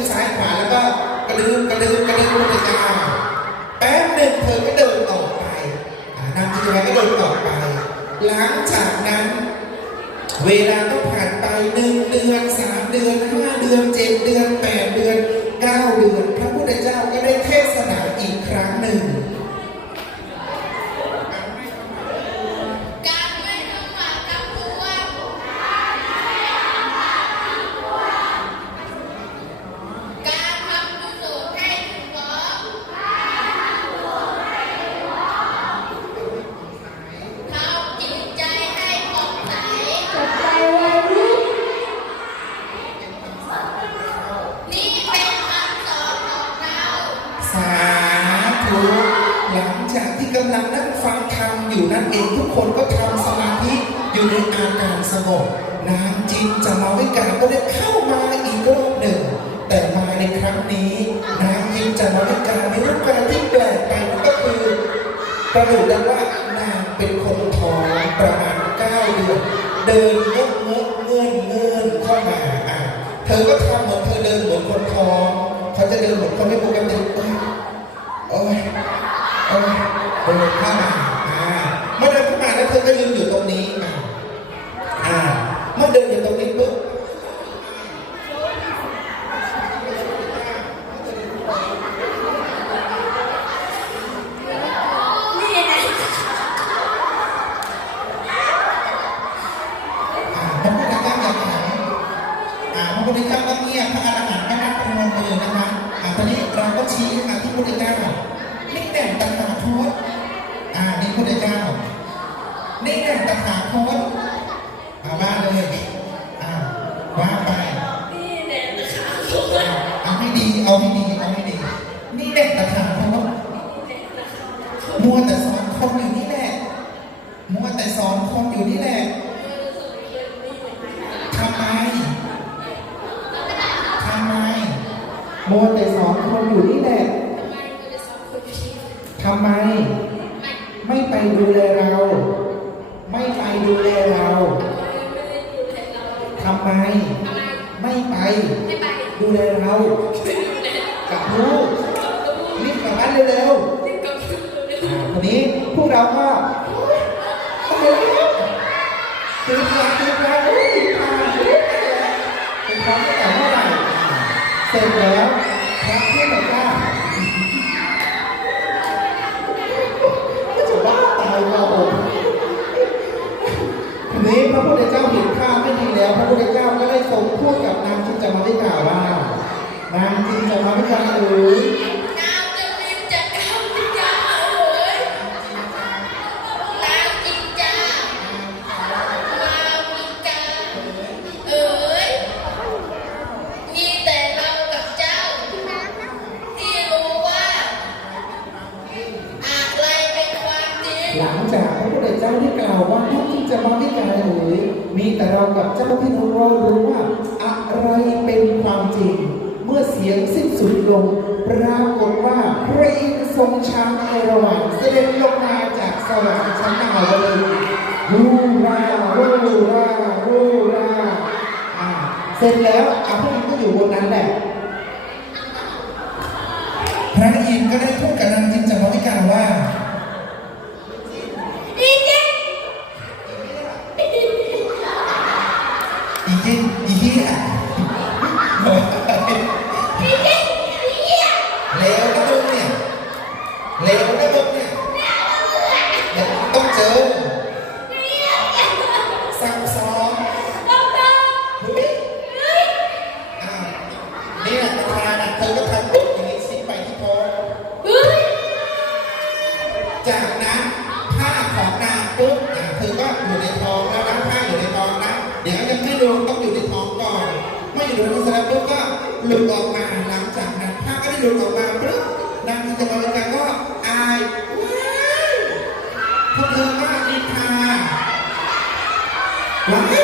บซ้ายขวาแล้วก็กระดึบกระดึบกระดึบกระดึบอ่าแป๊บหนึ่งเธอก็เดินออกไปนางจินตนาก็เดินออกไป หลังจากนั้น เวลาก็ผ่านไปหนึ่งเดือนสามเดือนห้าเดือนเจ็ดเดือนแปดเดือนเก้าเดือน พระพุทธเจ้าก็ได้เทศนาอีกครั้งหนึ่ง กำลังนั่งฟังธรรมอยู่นั่นเองทุกคนก็ทำสมาธิอยู่ในอาการสงบนางจินจะมาวิกาก็ได้เข้ามาอีกรอบหนึ่ง แต่มาในครั้งนี้นางจินจะมาวิกามีรูปการที่แปลกไปก็คือประดุได้ว่านางเป็นคนท้องประมาณเก้าเดือนเดินเงื้อเงื้อเงื่อนเงื่อนเข้ามาอะเธอก็ทำเหมือนเธอเดินเหมือนคนท้องเขาจะเดินเหมือนคนไม่ปกติเอ้ย โอ้ยโอ้ยเดินข้ามาอ่าเมื่อเดินเข้ามาแล้วเธอก็ยืนอยู่ตรงนี้อ่าอ่าเมื่อเดินอยู่ตรงนี้ปุ๊บนี่ไงอ่าพระพุทธเจ้าอย่าถามอ่าพระพุทธเจ้าก็ คตอ่านี่พระพุทธเจ้า นี่แหล่งตถาคตอ่าว่าเลยอ่าว่าไปนี่แหละนะคะเอาให้ดี เอาให้ดี เอาให้ดี นี่แหละตะขาบเพราะว่ามัวแต่สอนคนอยู่นี่แหละมัวแต่สอนคนอยู่นี่แหละทำไมทำไมมัวแต่สอนคนอยู่นี่แหละ ทำไม ไม่ไปดูแลเรา ไม่ไปดูแลเราทำไม ไม่ไป ดูแลเรากับลูกรีบกลับบ้านเร็วๆวันนี้พวกเราก็โอเคตื่นมาตื่นมาตื่นมาตื่นมาตื่นมาตั้งแต่เมื่อไหร่เสร็จแล้ว จริงหลังจากพระพุทธเจ้าได้กล่าวว่าท่านที่จะมาวิกาเอ๋ยมีแต่เรากับเจ้าที่รู้ว่ารู้ว่าอะไรเป็นความจริง มื่อเสียงสิ้นสุดลง ปรากฏว่าพระอินทร์ทรงช้างในระหว่างเสด็จลงมาจากสวรรค์ชั้นดาวดึงรูรารูรารูราอ่าเสร็จแล้วอาพระอินทร์ก็อยู่บนนั้นแหละพระอินทร์ก็ได้พูดกับนางจินจามวิกาว่าอีเจ๊อีกินอีเหี้ย อีเจ๊อีเหี้ย เลวนะมึงเนี่ยเลวนะมึงเนี่ยเดี๋ยวต้องเจอซับซ้อน ต้องต้อง เฮ้ยอ้าวนี่แหละประธานอะ เธอก็ทำปุ๊บอย่างนี้ซิไปที่โพสเฮ้ยจากนั้นผ้าของนางปุ๊บอะเธอก็อยู่ในท้องแล้วนะผ้าอยู่ในท้องนะ เดี๋ยวยังไม่ดูต้องอยู่ในท้องก่อนเมื่อยู่ในท้องเสร็จแล้วปุ๊บก็หลุดออกมาหลังจากนั้นผ้าก็ได้หลุดออกมาปุ๊บนางจินตนการก็อายว้าวพวกเธอก็นินทาว้า